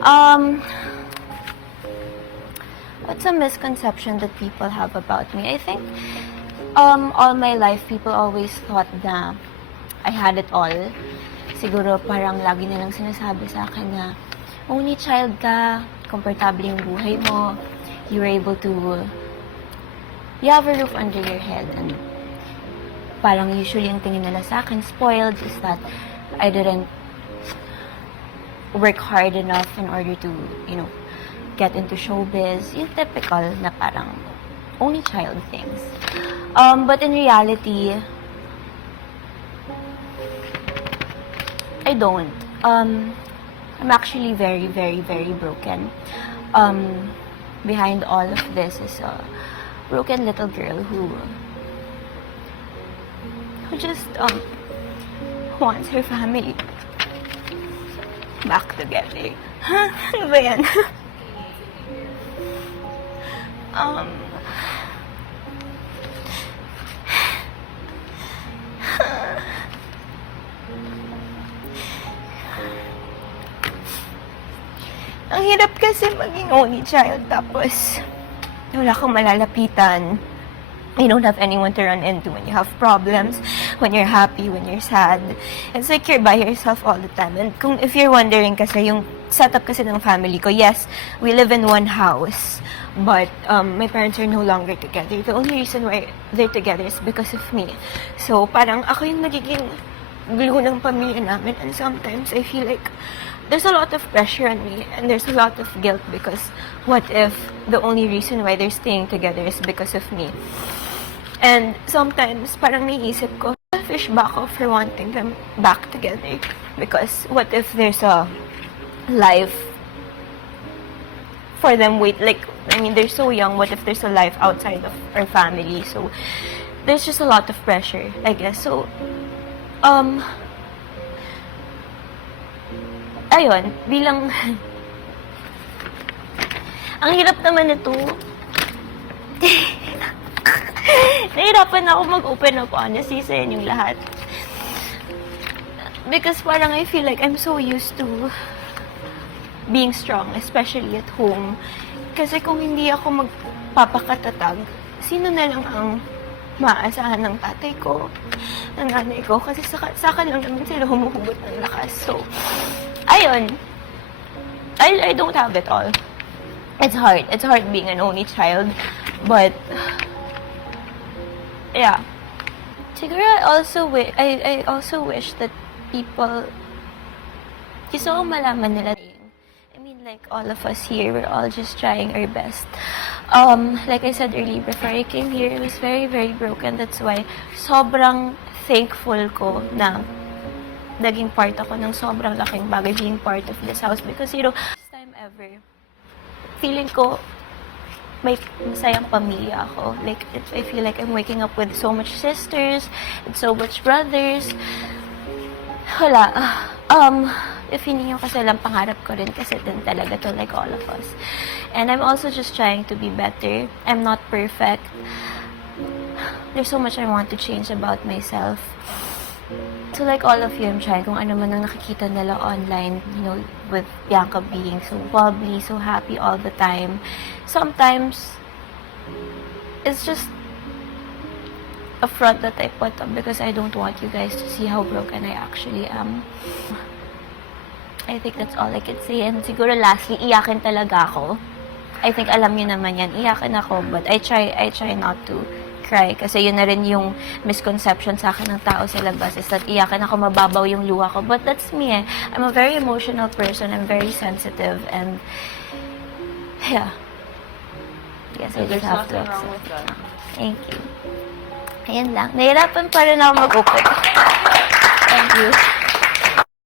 Um, what's a misconception that people have about me? I think, all my life, people always thought na I had it all. Siguro parang lagi nilang sinasabi sa akin na only child ka, komportable yung buhay mo, you were able to, you have a roof under your head, and parang usually yung tingin nila sa akin, spoiled, is that I didn't work hard enough in order to, get into showbiz. Yung typical na parang only child things. But in reality, I don't. I'm actually very, very, very broken. Behind all of this is a broken little girl who just wants her family back together. Ano ba yan? Ang hirap kasi maging only child, tapos wala kang malalapitan. You don't have anyone to run into when you have problems, when you're happy, when you're sad. It's like you're by yourself all the time. And if you're wondering kasi, yung setup kasi ng family ko, yes, we live in one house, but my parents are no longer together. The only reason why they're together is because of me. So parang ako yung nagiging glue ng pamilya namin, and sometimes I feel like there's a lot of pressure on me, and there's a lot of guilt because what if the only reason why they're staying together is because of me? And sometimes parang naiisip ko, selfish ba ako for wanting them back together? Because what if there's a life for them they're so young, what if there's a life outside of our family? So there's just a lot of pressure, I guess. So ayun, bilang ang hirap naman ito. Nahirapan ako mag-open up honestly sa inyong lahat. Because parang I feel like I'm so used to being strong, especially at home. Kasi kung hindi ako magpapakatatag, sino na lang ang maaasahan ng tatay ko, ng nanay ko? Kasi sa akin lang naman sila humuhugot ng lakas. So, ayun, I don't have it all. It's hard. It's hard being an only child. But, yeah. Siguro I also wish that people, gusto ko malaman nila. I mean, like all of us here, we're all just trying our best. Like I said earlier, before I came here, I was very, very broken. That's why sobrang thankful ko na naging part ako ng sobrang laking bagay being part of this house, because first time ever feeling ko may masayang pamilya ako. Like, I feel like I'm waking up with so much sisters and so much brothers. Wala. If hindi nyo kasi lang, pangarap ko rin kasi din talaga to, like all of us. And I'm also just trying to be better. I'm not perfect. There's so much I want to change about myself. So like all of you, I'm trying kung ano man ang nakikita nila online, with Bianca being so bubbly, so happy all the time. Sometimes, it's just a front that I put up because I don't want you guys to see how broken I actually am. I think that's all I can say. And siguro lastly, iyakin talaga ako. I think alam niyo naman yan, iyakin ako, but I try not to cry. Kasi yun na rin yung misconception sa akin ng tao sa labas, is that iyakin ako, mababaw yung luha ko. But that's me. I'm a very emotional person. I'm very sensitive. And, yeah. Yes, I just have to accept. Thank you. Ayan lang. Nahirapan pa rin ako mag-open. Thank you.